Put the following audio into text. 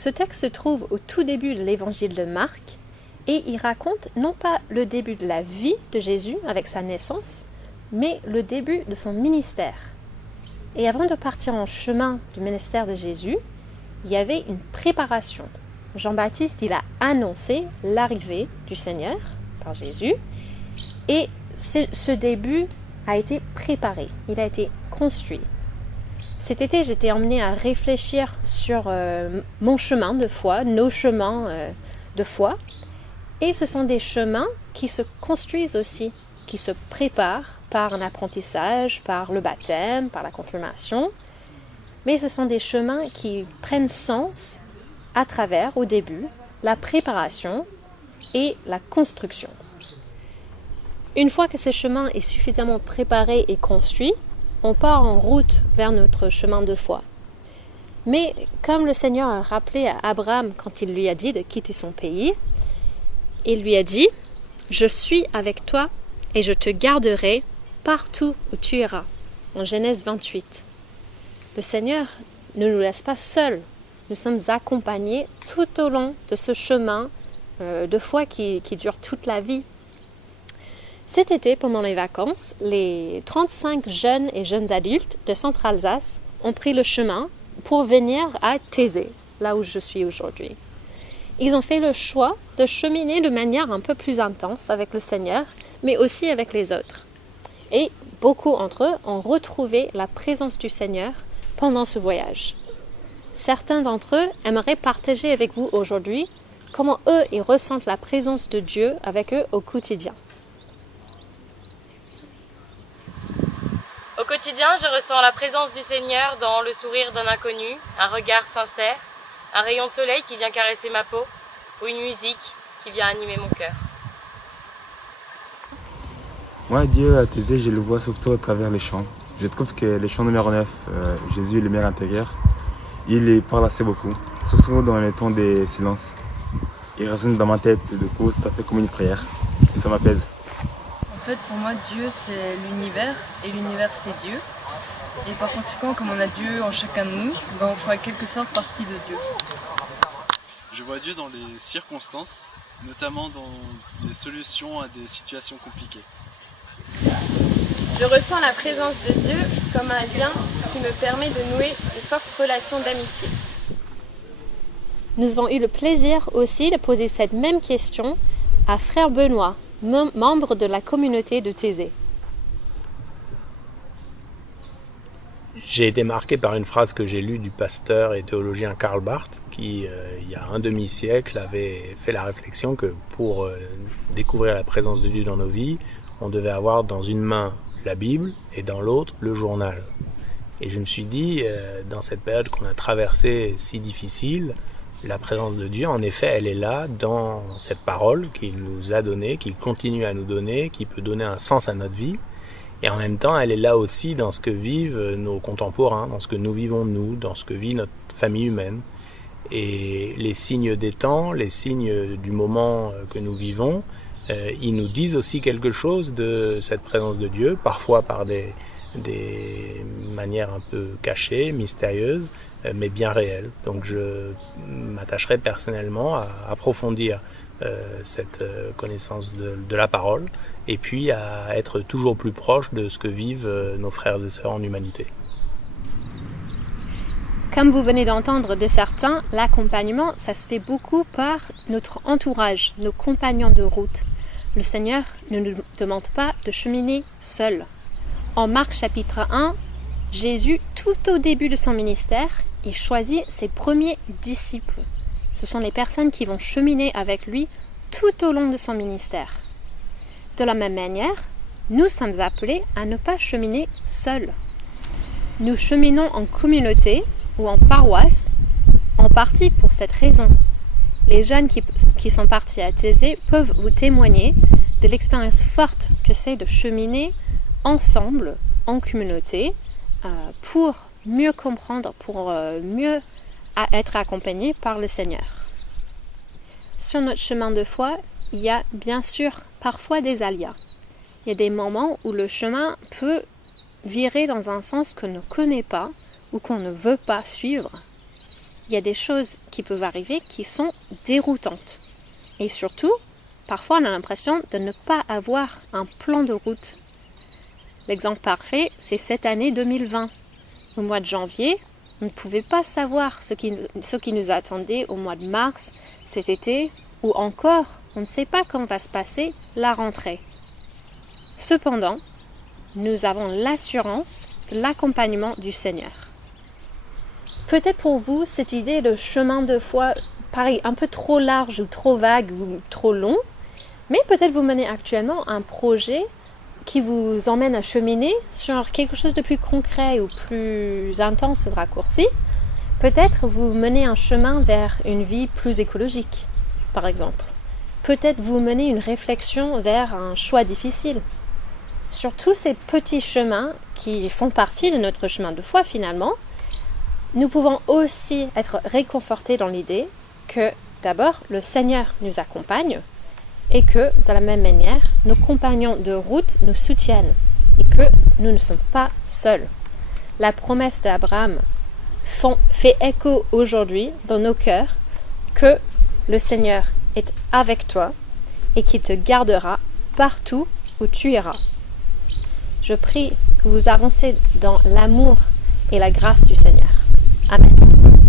Ce texte se trouve au tout début de l'évangile de Marc et il raconte non pas le début de la vie de Jésus avec sa naissance, mais le début de son ministère. Et avant de partir en chemin du ministère de Jésus, il y avait une préparation. Jean-Baptiste, il a annoncé l'arrivée du Seigneur par Jésus et ce début a été préparé, il a été construit. Cet été, j'étais emmenée à réfléchir sur mon chemin de foi, nos chemins de foi. Et ce sont des chemins qui se construisent aussi, qui se préparent par un apprentissage, par le baptême, par la confirmation. Mais ce sont des chemins qui prennent sens à travers, au début, la préparation et la construction. Une fois que ce chemin est suffisamment préparé et construit, on part en route vers notre chemin de foi. Mais comme le Seigneur a rappelé à Abraham quand il lui a dit de quitter son pays, il lui a dit « Je suis avec toi et je te garderai partout où tu iras » en Genèse 28. Le Seigneur ne nous laisse pas seuls. Nous sommes accompagnés tout au long de ce chemin de foi qui dure toute la vie. Cet été, pendant les vacances, les 35 jeunes et jeunes adultes de Centre-Alsace ont pris le chemin pour venir à Thésée, là où je suis aujourd'hui. Ils ont fait le choix de cheminer de manière un peu plus intense avec le Seigneur, mais aussi avec les autres. Et beaucoup d'entre eux ont retrouvé la présence du Seigneur pendant ce voyage. Certains d'entre eux aimeraient partager avec vous aujourd'hui comment eux, ils ressentent la présence de Dieu avec eux au quotidien. Au quotidien, je ressens la présence du Seigneur dans le sourire d'un inconnu, un regard sincère, un rayon de soleil qui vient caresser ma peau, ou une musique qui vient animer mon cœur. Moi, Dieu à Thésée, je le vois surtout à travers les chants. Je trouve que les chants numéro 9, Jésus est lumière intérieure, il y parle assez beaucoup, surtout dans les temps des silences. Il résonne dans ma tête, du coup, ça fait comme une prière, et ça m'apaise. En fait, pour moi, Dieu, c'est l'univers, et l'univers, c'est Dieu. Et par conséquent, comme on a Dieu en chacun de nous, on fait en quelque sorte partie de Dieu. Je vois Dieu dans les circonstances, notamment dans les solutions à des situations compliquées. Je ressens la présence de Dieu comme un lien qui me permet de nouer de fortes relations d'amitié. Nous avons eu le plaisir aussi de poser cette même question à Frère Benoît, membre de la communauté de Thésée. J'ai été marqué par une phrase que j'ai lue du pasteur et théologien Karl Barth qui, il y a un demi-siècle, avait fait la réflexion que pour découvrir la présence de Dieu dans nos vies, on devait avoir dans une main la Bible et dans l'autre le journal. Et je me suis dit, dans cette période qu'on a traversée si difficile, la présence de Dieu, en effet, elle est là dans cette parole qu'il nous a donnée, qu'il continue à nous donner, qui peut donner un sens à notre vie. Et en même temps, elle est là aussi dans ce que vivent nos contemporains, dans ce que nous vivons nous, dans ce que vit notre famille humaine. Et les signes des temps, les signes du moment que nous vivons, ils nous disent aussi quelque chose de cette présence de Dieu, parfois par des manières un peu cachées, mystérieuses, mais bien réelles. Donc je m'attacherai personnellement à approfondir cette connaissance de la parole et puis à être toujours plus proche de ce que vivent nos frères et sœurs en humanité. Comme vous venez d'entendre de certains, l'accompagnement, ça se fait beaucoup par notre entourage, nos compagnons de route. Le Seigneur ne nous demande pas de cheminer seul. En Marc chapitre 1, Jésus, tout au début de son ministère, il choisit ses premiers disciples. Ce sont les personnes qui vont cheminer avec lui tout au long de son ministère. De la même manière, nous sommes appelés à ne pas cheminer seuls. Nous cheminons en communauté ou en paroisse, en partie pour cette raison. Les jeunes qui sont partis à Thésée peuvent vous témoigner de l'expérience forte que c'est de cheminer ensemble, en communauté, pour mieux comprendre, pour mieux être accompagnés par le Seigneur. Sur notre chemin de foi, il y a bien sûr parfois des aléas. Il y a des moments où le chemin peut virer dans un sens qu'on ne connaît pas ou qu'on ne veut pas suivre. il y a des choses qui peuvent arriver qui sont déroutantes. Et surtout, parfois on a l'impression de ne pas avoir un plan de route. L'exemple parfait, c'est cette année 2020. Au mois de janvier, on ne pouvait pas savoir ce qui nous attendait au mois de mars, cet été, ou encore, on ne sait pas quand va se passer la rentrée. Cependant, nous avons l'assurance de l'accompagnement du Seigneur. Peut-être pour vous, cette idée de chemin de foi paraît un peu trop large ou trop vague ou trop long, mais peut-être vous menez actuellement un projet qui vous emmène à cheminer sur quelque chose de plus concret ou plus intense ou raccourci. Peut-être vous menez un chemin vers une vie plus écologique, par exemple. Peut-être vous menez une réflexion vers un choix difficile. Sur tous ces petits chemins qui font partie de notre chemin de foi finalement, nous pouvons aussi être réconfortés dans l'idée que d'abord le Seigneur nous accompagne et que de la même manière nos compagnons de route nous soutiennent et que nous ne sommes pas seuls. La promesse d'Abraham fait écho aujourd'hui dans nos cœurs que le Seigneur est avec toi et qu'il te gardera partout où tu iras. Je prie que vous avancez dans l'amour et la grâce du Seigneur. Amen.